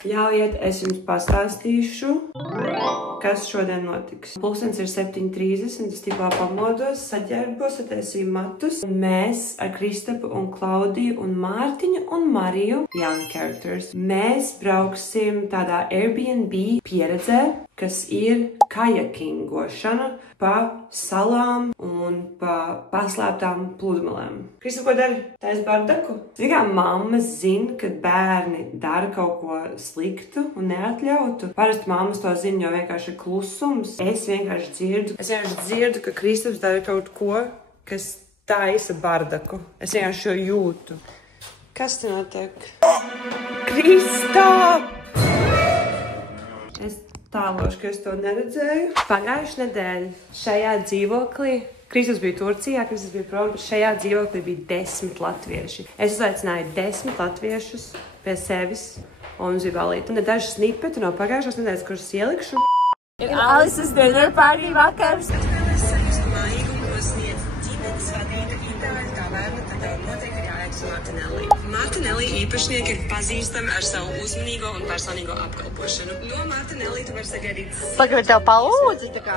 Ļaujiet, es jums pastāstīšu, kas šodien notiks. Pulkstens ir 7:30, es tikko pamodos, saģērbos, sataisīju matus. Un mēs ar Kristapu un Klaudiju un Mārtiņu un Mariju, young characters, mēs brauksim tādā Airbnb pieredzē, kas ir kajakingošana pa salām un pa paslēptām pludmalēm. Kristap, ko dari? Tais bardaku? Kā mammas zina, kad bērni dara kaut ko sliktu un neatļautu. Parasti mammas to zina, jo vienkārši ir klusums. Es vienkārši dzirdu, ka Kristaps dara kaut ko, kas taisa bardaku. Es vienkārši šo jūtu. Kas te notiek? Kristap! Es tālošu, ka es to neredzēju. Pagājušajā nedēļā šajā dzīvoklī, Kristaps bija Turcijā, Kristaps bija prom, bet šajā dzīvoklī bija 10 latvieši. Es uzaicināju 10 latviešus pie sevis, un mums bija balīti. Un daži snipeti no pagājušās nedēļas, kuras ielikšu. Ir Alices dinner party vakars. Martinelli īpašnieki ir pazīstami ar savu uzmanīgo un personīgo apkalpošanu. No Martinelli tu vari sagaidīt... Pagad tev palūdzi, tā kā...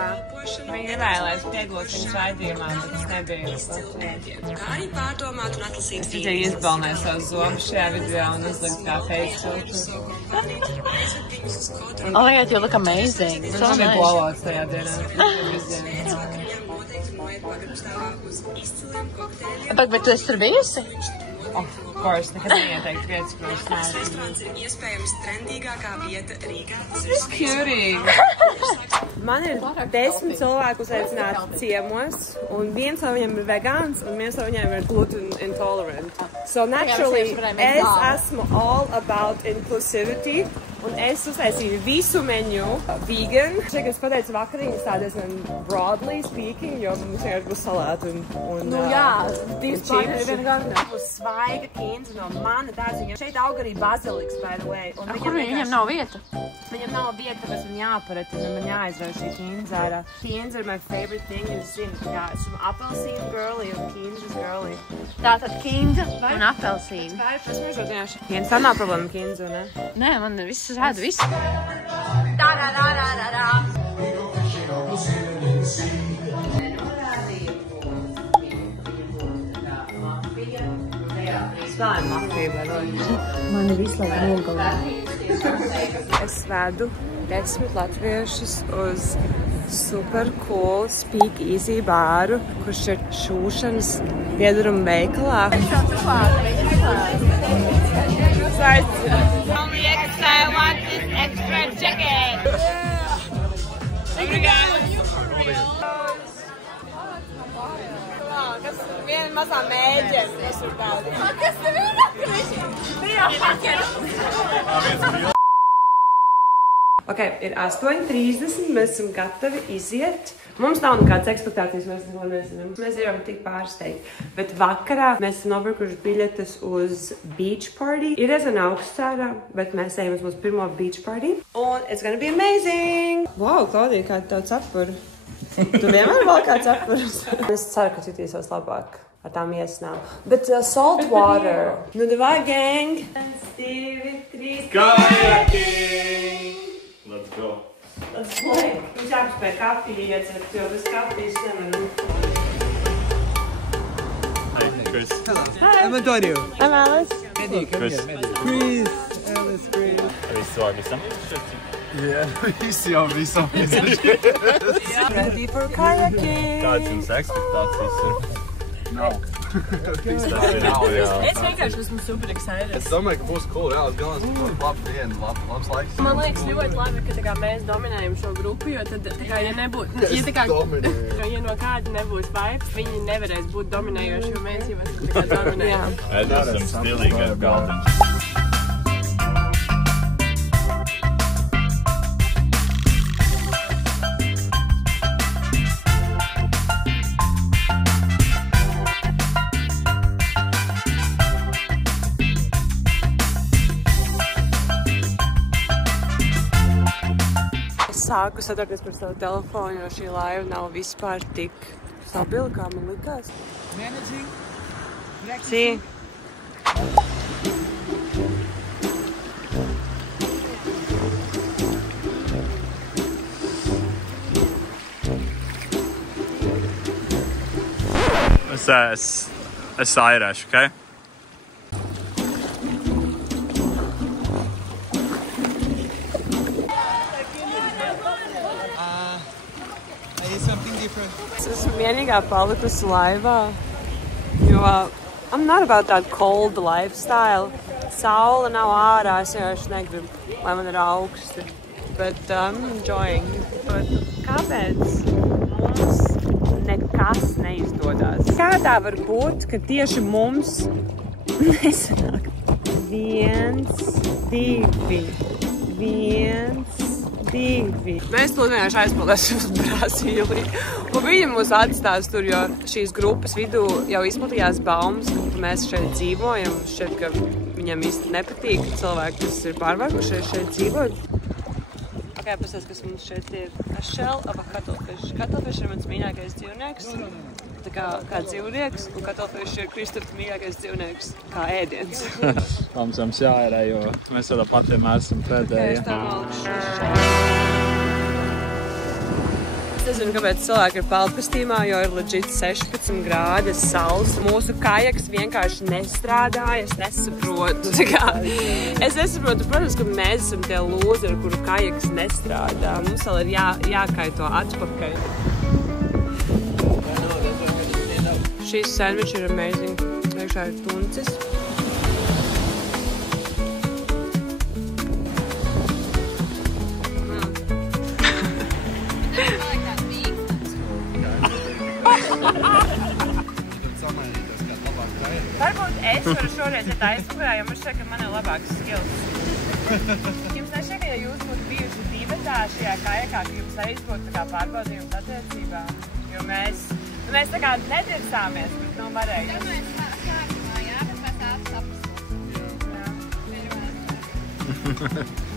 Viņa nevēlēs pieglot viņas raidījumā, bet tas nebija. Kā arī pārdomāt un atlasīt Es tikai izbalnēju savus zombus šajā video un uzlikt kā Facebook. Oh my God, you look amazing. Tas bija bolots tajā dienā. Bet tu esi tur bijusi? Of course, nekad neieteiktu vietas, kuras neesmu. Restorāns ir iespējams trendīgākā vieta Rīgā. Cutie! Man ir 10 cilvēku uzaicināti ciemos, un viens no viņiem ir vegāns, un viens no viņiem ir gluten intolerant. So naturally, es esmu all about inclusivity, un es uztaisīju visu menu vegan. Šeit es pateicu vakariņas tā diezgan broadly speaking, jo mums vienkārši būs salāti un Nu jā, divas chips. pārējās viena galvenā. Būs svaiga kinza no mana dārziņa. Šeit aug arī baziliks, by the way. Un Kur viņam nav vieta? Viņam nav vieta, tāpēc man jāaparatina, man jāizrauj šī kinza ārā. Kinza ir my favorite thing, jūs zināt, jā, esmu apelsīnu girly un kinzas girly. Tātad kinza un apelsīna. Kā ir pasmēžot vienkārši? Viens tā nav problēma kinzu, ne? Nē, man viss rāda, viss. Spēlēm mafiju, vai Man ir visu laiku nogalē. Es vedu 10 latviešus uz super cool Speak Easy bāru, kurš ir šūšanas piedaruma veikalā. Only extra, I want this extra jacket. Kas viena mazā mēģēna, kas ir tādi? Kas tev ir? Ok, ir 8:30, mēs esam gatavi iziet. Mums nav nekādas ekspektācijas, mēs neko nezinām. Mēs ejam tik pārsteigti. Bet vakarā mēs esam nopirkuši biļetes uz beach party. Ir diezgan augsts ārā, bet mēs ejam uz mūsu pirmo beach party. Un it's gonna be amazing! Wow, Klaudija, kāda tev cepura? Tu vienmēr vēl kāds cepuras? Es ceru, ka jutīsos labāk ar tām iesnām. Bet salt water. Nu, davai, gang! 1, 2, 3, Kajaking! Let's go. Let's play. Mums jāpaspēj kafiju iedzert, jo bez kafijas nevaram. Hi, Chris. I'm Antonio. I'm Alice. Eddie, come Chris. here. Eddie. Chris, Alice, Chris. Visu visam. Yeah, visi jau visam. Ready for kayaking! Kāds jums ekspektācijas ir? Nav. Tas ir ideāli. Es vienkārši esmu super excited. Es domāju, ka būs cool, reāls galvens, būs laba diena, labs laiks. Man liekas ļoti labi, ka tā kā mēs dominējam šo grupu, jo tad, tā kā, ja nebūtu, ja tā kā, ja no kāda nebūs vibes, viņi nevarēs būt dominējoši, jo mēs jau esam tā kā dominējam. Es esmu stilīgi ar galdiņu. Sāku sadarboties par savu telefonu, jo šī laiva nav vispār tik stabila, kā man likās. managing, Sí. It's a side dish, okay? I ate something different. Es esmu vienīgā palikusi laivā, jo I'm not about that cold lifestyle. Saule nav ārā, es vienkārši negribu, lai man ir augsti. But I'm enjoying. But kāpēc mums nekas neizdodas? Kā tā var būt, ka tieši mums nesanāk? 1, 2, 1, 2. Mēs to vienkārši aizpildēsim uz Brazīliju. Un viņi mūs atstās tur, jo šīs grupas vidū jau izplatījās baumas, ka mēs šeit dzīvojam. Šķiet, ka viņam īsti nepatīk cilvēki, kas ir pārvākušies šeit dzīvot. Okay, pastāst, kas mums šeit ir kašel, katelfish. Katelfish ir mans mīļākais dzīvnieks. Tā kā dzīvnieks, un katelfish ir Kristofs mīļākais dzīvnieks kā ēdiens. Mums jāērē, jo mēs vēl patiem esam pēdējie. Es tā malikšu. Es nezinu, kāpēc cilvēki ir peldkastīmā, jo ir legit 16 grādi saules. Mūsu kajaks vienkārši nestrādāja, es nesaprotu. Es nesaprotu, protams, ka mēs esam tie lūzeri, kuru kajaks nestrādā. Mums vēl ir jākaito atpakaļ. Šīs sandviči ir amazing. Iekšā ir tuncis. Varbūt es varu šoreiz iet aizmugurā, jo man šķiet, ka man ir labāks skills. Jums nešķiet, ka ja jūs būtu bijuši divatā šajā kajakā, ka jums arī būtu tā kā pārbaudījums attiecībā? Jo mēs tā kā netirsāmies, bet varēja. Mēs sākumā, jā, bet mēs ātri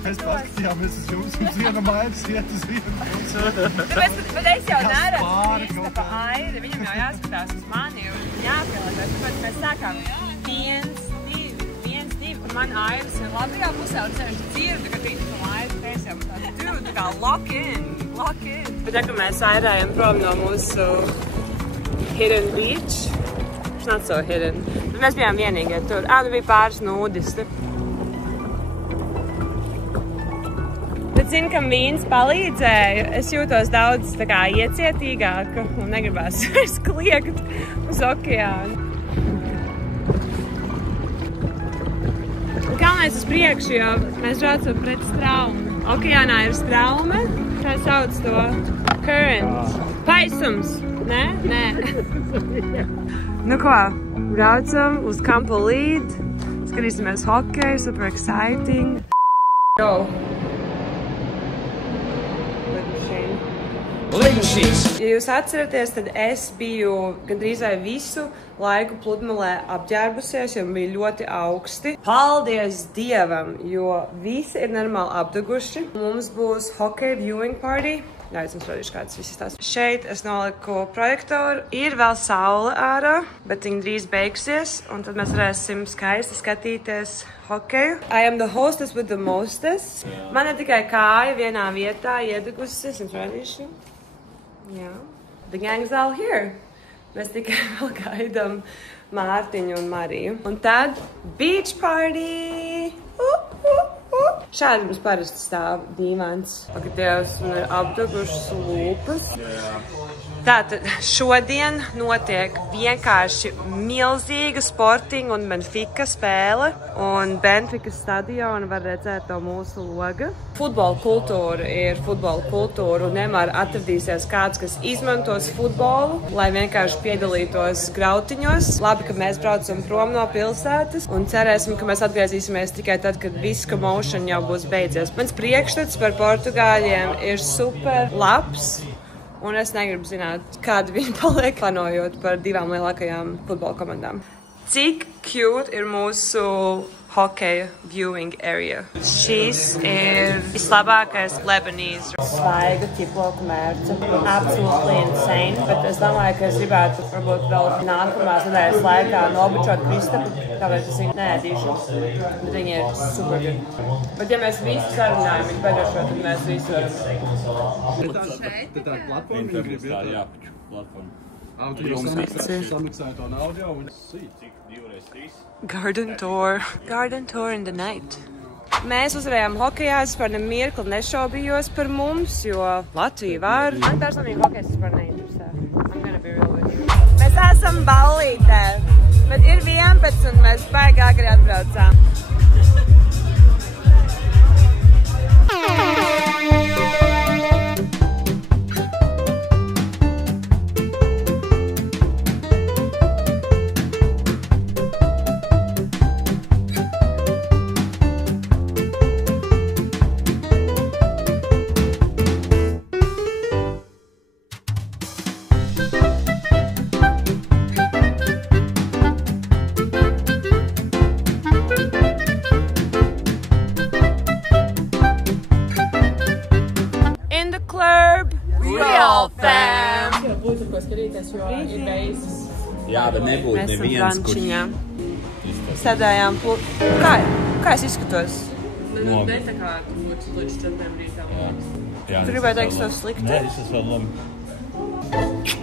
Mēs paskatījāmies uz jums, un viena maips iet uz vienu. Bet es jau neredzu Kristapa airi, viņam jau jāskatās uz mani un jāpielāgojas. Tāpēc mēs sākām 1, 2, un man airas ir labajā pusē, un es dzirdu, ka Kristapam airas kreisajā pusē. Dude, tā kā lock in. Bet ja, ka mēs airējam prom no mūsu hidden beach, it's not so hidden. Bet mēs bijām vienīgie tur. Nu bija pāris nudisti. Bet zinu, kam vīns palīdzēja. Es jūtos daudz tā kā iecietīgāka un negribās vairs kliegt uz okeānu. Galvenais uz priekšu, jo mēs braucam pret straumu. Okeānā ir straume, kā sauc to current. Paisums, ne? Nē. Nu ko, braucam uz Campo Lead, skatīsimies hokeju, super exciting. Go! Ja jūs atceraties, tad es biju gandrīz vai visu laiku pludmalē apģērbusies, jo bija ļoti augsti. Paldies Dievam, jo visi ir normāli apdeguši. Mums būs hockey viewing party. Jā, es jums rodīšu, kāds viss tās. Šeit es noliku projektoru. Ir vēl saule ārā, bet viņa drīz beigsies, un tad mēs varēsim skaisti skatīties hokeju. I am the hostess with the mostest. Man ir tikai kāja vienā vietā iedegusi. Es jums rodīšu. Jā. The gang's all here. Mēs tikai vēl gaidām Mārtiņu un Mariju. Un tad beach party! Šādi mums parasti stāv dīvains. Ak, Dievs, man ir apdegušas lūpas. Tātad šodien notiek vienkārši milzīga Sporting un Benfica spēle. Un Benfica stadionu var redzēt no mūsu loga. Futbola kultūra ir futbola kultūra un vienmēr atradīsies kāds, kas izmantos futbolu, lai vienkārši piedalītos grautiņos. Labi, ka mēs braucam prom no pilsētas un cerēsim, ka mēs atgriezīsimies tikai tad, kad viss commotion jau būs beidzies. Mans priekšstats par portugāļiem ir super labs. Un es negribu zināt, kādi viņi paliek, planojot par divām lielākajām futbola komandām. Cik cute ir mūsu hokeja viewing area. Šīs ir vislabākais Lebanese. Svaiga ķiploku mērce. Absolutely insane, bet es domāju, ka es gribētu varbūt vēl nākamās nedēļas laikā nobučot Kristapu, kāpēc es viņu neēdīšu. Bet viņi ir super good. Bet ja mēs visi sarunājam, viņi pagaršo, tad mēs visi varam. Tā tā platforma, viņi grib iet. Jā, platforma. Tu jau samaksāji to naudu jau? Cik 2x3? Garden tour. Garden tour in the night. Mēs uzvarējām hokejā, es par nemirkli nešaubījos par mums, jo Latvija var. Man personīgi hokejs vispār neinteresē. I'm gonna be real with you. Mēs esam ballītē, bet ir 11 un mēs baigi agri atbraucām. Būtu, ko skatīties, jo ir veizes. Jā, bet nebūtu neviens, kurš... Sēdējām Kā es izskatos? Nu, ne tā kā tu būtu līdz 4 rītām. Tu gribēji teikt savu sliktu? Nē, es esmu labi.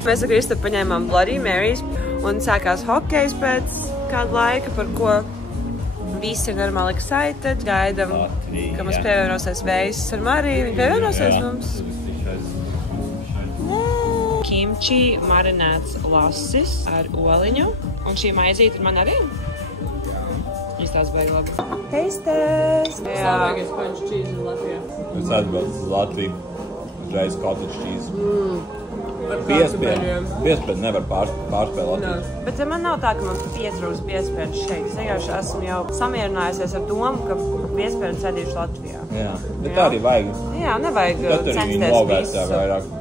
Mēs ar Kristapu paņēmām Bloody Marys un sākās hokejs pēc kāda laika, par ko visi ir normāli excited. Gaidam, ka mums pievienosies veizes ar Mariju. Viņi pievienosies mums. Kimči marinēts lasis ar oliņu. Un šī maizīte ir man arī. Viņas tās baigi labi. Teistēs! Slavākais punch cheese Latvijā. Es atbraucu uz Latviju. Uzreiz cottage cheese. Piespiedu nevar pārspēlēt Latviju. Bet man nav tā, ka man pietrūks piespiedu šeit. Es vienkārši esmu jau samierinājusies ar domu, ka piespiedu sēdīšu Latvijā. Jā, bet tā arī vajag. Jā, nevajag censties visu.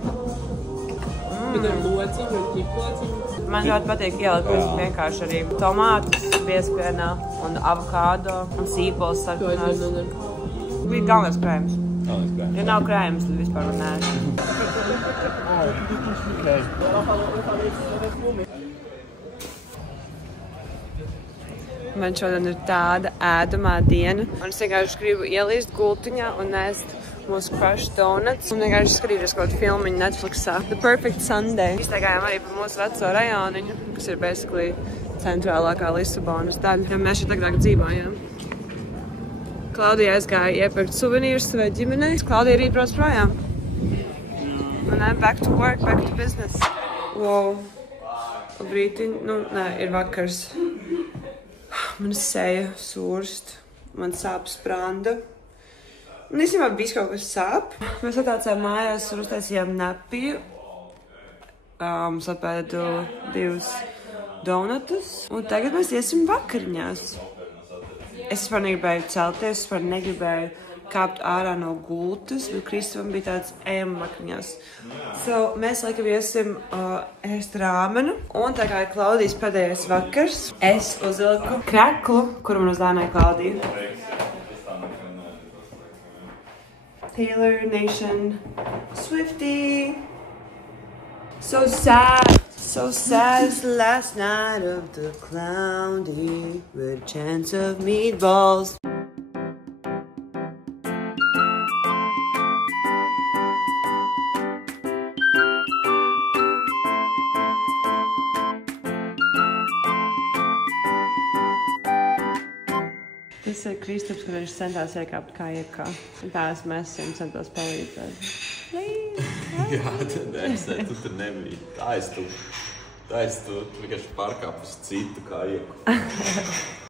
Bet ar lociņu, ar ķiplociņu. Man ļoti patīk ielikt vienkārši arī tomātus, piespienā un avokādo un sīpols sarkanās. Bija galvenais krējums. Ja nav krējums, tad vispār man neesmu. Man šodien ir tāda ēdamā diena. Un es vienkārši gribu ielīst gultiņā un ēst mūsu crush donuts. Un vienkārši skatīties kaut filmiņu Netflixā. The Perfect Sunday. Iztaigājām arī par mūsu veco rajoniņu, kas ir basically centrālākā Lisabonas daļa. Ja mēs šeit agrāk dzīvojām. Klaudija aizgāja iepirkt suvenīrus savai ģimenei. Klaudija rīt brauc projām. Un back to work, back to business. Wow. Brītiņ, nē, ir vakars. Man seja sūrst, man sāp spranda. Un īstenībā viss kaut kas sāp. Mēs atnācām mājās un uztaisījām napiju. Sapēdu 2 donutus. Un tagad mēs iesim vakariņās. Es vispār negribēju celties, es vispār negribēju kāpt ārā no gultas, bet Kristupam bija tāds ejam vakariņās. So, mēs laikam iesim ēst rāmenu. Un tā kā ir Klaudijas pēdējais vakars, es uzvilku kreklu, kuru man uzdāvināja Klaudija. Taylor Nation Swiftie. So sad is the last night of the cloudy with a chance of meatballs. Tas ir Kristaps, kad viņš centās iekāpt kā iekā. Tā esmu es un centos palīdzēt. Please! Jā, tu tur nebija. Tā es tu vienkārši pārkāp uz citu kā ieku.